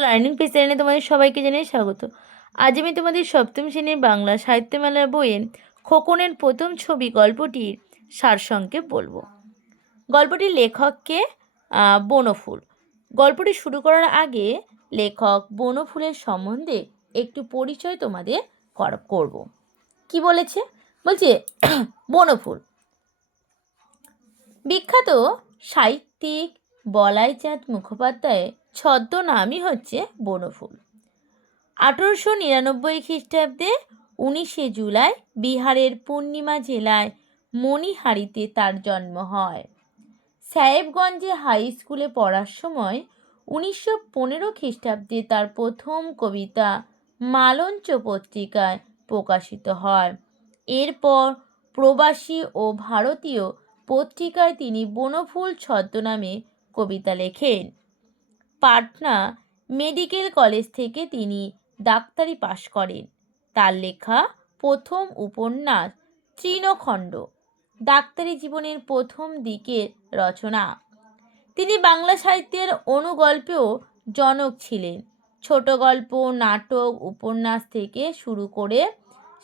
Learning page চ্যানেলে তোমাদের সবাইকে জানিয়ে স্বাগত। আজ আমি তোমাদের সপ্তম শ্রেণির বাংলা সাহিত্য মেলার বইয়ের খোকনের প্রথম ছবি গল্পটির সারসংক্ষেপ বলব। গল্পটির লেখককে বনফুল। গল্পটি শুরু করার আগে লেখক বনফুলের সম্বন্ধে একটু পরিচয় তোমাদের কর- করব। কি বলেছে? বলছে, বনফুল। বিখ্যাত সাহিত্যিক বলাইচাঁদ মুখোপাধ্যায়ের ছদ্মনামই হচ্ছে বনফুল। আঠেরোশো নিরানব্বই খ্রিস্টাব্দে উনিশে জুলাই বিহারের পূর্ণিমা জেলায় মণিহারিতে তার জন্ম হয়। সাহেবগঞ্জে হাই স্কুলে পড়ার সময় উনিশশো পনেরো খ্রিস্টাব্দে তার প্রথম কবিতা মালঞ্চ পত্রিকায় প্রকাশিত হয়। এরপর প্রবাসী ও ভারতীয় পত্রিকায় তিনি বনফুল ছদ্মনামে কবিতা লেখেন। পাটনা মেডিকেল কলেজ থেকে তিনি ডাক্তারি পাশ করেন। তার লেখা প্রথম উপন্যাস তৃণখণ্ড, ডাক্তারি জীবনের প্রথম দিকের রচনা। তিনি বাংলা সাহিত্যের অনুগল্পেও জনক ছিলেন। ছোট গল্প, নাটক, উপন্যাস থেকে শুরু করে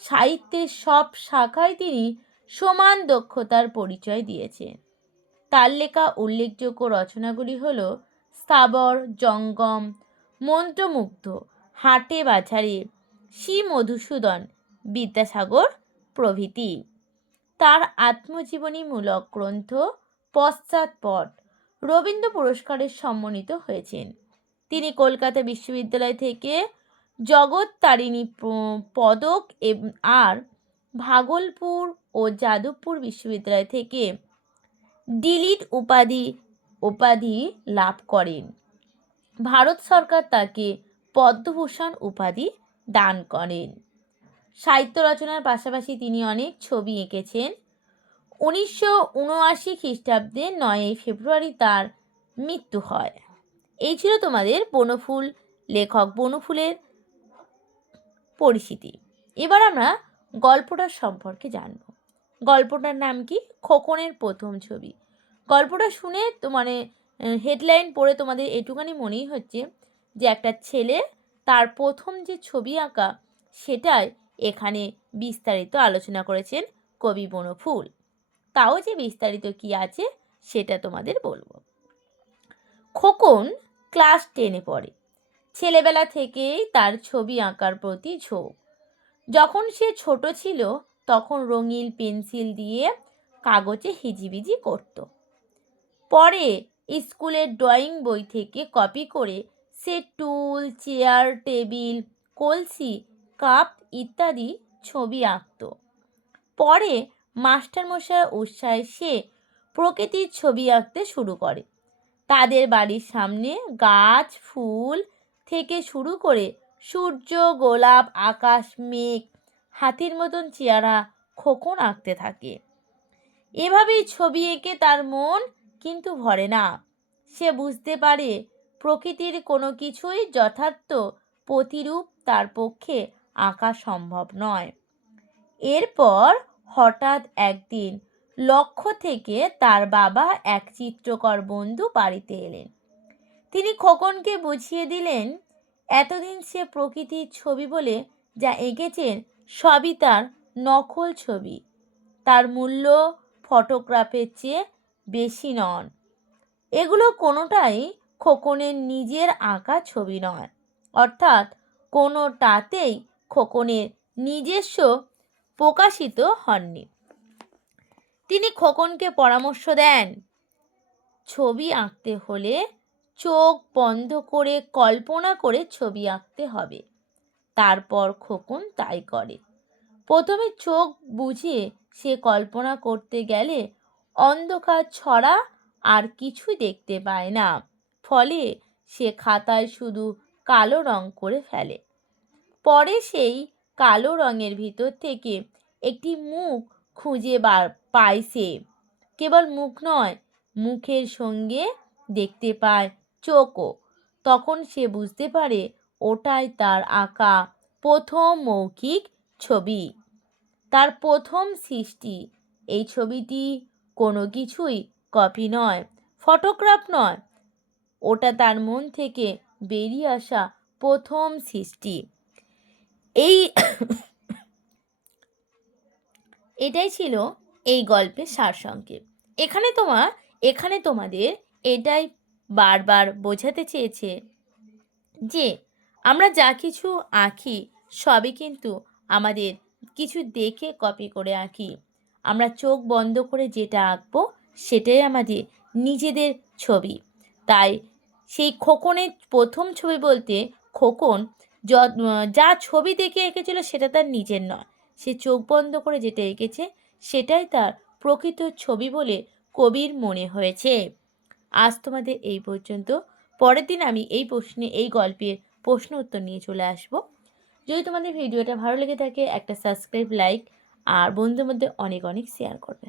সাহিত্যের সব শাখায় তিনি সমান দক্ষতার পরিচয় দিয়েছেন। তার লেখা উল্লেখযোগ্য রচনাগুলি হল স্থাবর জঙ্গম, মন্ত্রমুগ্ধ, হাটে বাজারে শ্রী মধুসূদন বিদ্যাসাগর প্রভৃতি। তার আত্মজীবনীমূলক গ্রন্থ পশ্চাৎপট রবীন্দ্র পুরস্কারের সম্মানিত হয়েছেন। তিনি কলকাতা বিশ্ববিদ্যালয় থেকে জগত্তারিণী প- পদক আর ভাগলপুর ও যাদবপুর বিশ্ববিদ্যালয় থেকে ডিলিট উপাধি উপাধি লাভ করেন। ভারত সরকার তাকে পদ্মভূষণ উপাধি দান করেন। সাহিত্য রচনার পাশাপাশি তিনি অনেক ছবি এঁকেছেন। উনিশশো উনআশি খ্রিস্টাব্দে নয়ই ফেব্রুয়ারি তার মৃত্যু হয়। এই ছিল তোমাদের বনফুল লেখক বনফুলের পরিচিতি। এবার আমরা গল্পটার সম্পর্কে জানব। গল্পটার নাম কি? খোকনের প্রথম ছবি। গল্পটা শুনে তো মানে হেডলাইন পড়ে তোমাদের এটুখানি মনেই হচ্ছে যে একটা ছেলে তার প্রথম যে ছবি আঁকা সেটাই এখানে বিস্তারিত আলোচনা করেছেন কবি বনফুল তাও যে বিস্তারিত কি আছে সেটা তোমাদের বলব। খোকন ক্লাস টেনে পড়ে। ছেলেবেলা থেকেই তার ছবি আঁকার প্রতি ঝোঁক। যখন সে ছোট ছিল তখন রঙিন পেন্সিল দিয়ে কাগজে হিজিবিজি করত। পরে স্কুলের ড্রয়িং বই থেকে কপি করে সে টুল, চেয়ার, টেবিল, কলসি, কাপ ইত্যাদি ছবি আঁকত। পরে মাস্টারমশাই উৎসাহে সে প্রকৃতির ছবি আঁকতে শুরু করে। তাদের বাড়ির সামনে গাছ, ফুল থেকে শুরু করে সূর্য, গোলাপ, আকাশ, মেঘ, হাতির মতন চেহারা খোকন আঁকতে থাকে। এভাবেই ছবি এঁকে তার মন কিন্তু ভরে না। সে বুঝতে পারে প্রকৃতির কোনো কিছুই যথার্থ প্রতিরূপ তার পক্ষে আঁকা সম্ভব নয়। এরপর হঠাৎ একদিন লক্ষ্য থেকে তার বাবা এক চিত্রকর বন্ধু বাড়িতে এলেন। তিনি খোকনকে বুঝিয়ে দিলেন, এতদিন সে প্রকৃতির ছবি বলে যা এঁকেছেন সবই তার নকল ছবি। তার মূল্য, ফটোগ্রাফের চেয়ে বেশি নন। এগুলো কোনোটাই খোকনের নিজের আঁকা ছবি নয়। অর্থাৎ কোনোটাতেই খোকনের নিজস্ব প্রকাশিত হননি। তিনি খোকনকে পরামর্শ দেন, ছবি আঁকতে হলে চোখ বন্ধ করে কল্পনা করে ছবি আঁকতে হবে। তারপর খোকন তাই করে। প্রথমে চোখ বুঝিয়ে সে কল্পনা করতে গেলে অন্ধকার ছড়া আর কিছুই দেখতে পায় না। ফলে সে খাতায় শুধু কালো রং করে ফেলে। পরে সেই কালো রঙের ভিতর থেকে একটি মুখ খুঁজে বার পায় সে। কেবল মুখ নয়, মুখের সঙ্গে দেখতে পায় চোখও। তখন সে বুঝতে পারে ওটাই তার আঁকা প্রথম মৌখিক ছবি। তার প্রথম সৃষ্টি এই ছবিটি কোনো কিছুই কপি নয় ফটোগ্রাফ নয়। ওটা তার মন থেকে বেরিয়ে আসা প্রথম সৃষ্টি। এই এটাই ছিল এই গল্পের সারসংক্ষেপ। এখানে তোমার, এখানে তোমাদের এটাই বারবার বোঝাতে চেয়েছে যে, আমরা যা কিছু আঁকি সবই কিন্তু আমাদের কিছু দেখে কপি করে আঁকি। আমরা চোখ বন্ধ করে যেটা আঁকবো সেটাই আমাদের নিজেদের ছবি। তাই সেই খোকনের প্রথম ছবি বলতে খোকন য- ছবি দেখে এঁকেছিল সেটা তার নিজের নয়। সে চোখ বন্ধ করে যেটা এঁকেছে সেটাই তার প্রকৃত ছবি বলে কবির মনে হয়েছে। আজ তোমাদের এই পর্যন্ত। পরের দিন আমি এই প্রশ্নে, এই গল্পের প্রশ্ন উত্তর নিয়ে চলে আসব। যদি তোমাদের ভিডিওটা ভালো লেগে থাকে, একটা সাবস্ক্রাইব, লাইক আর বন্ধুদের মধ্যে অনেক অনেক শেয়ার করবে।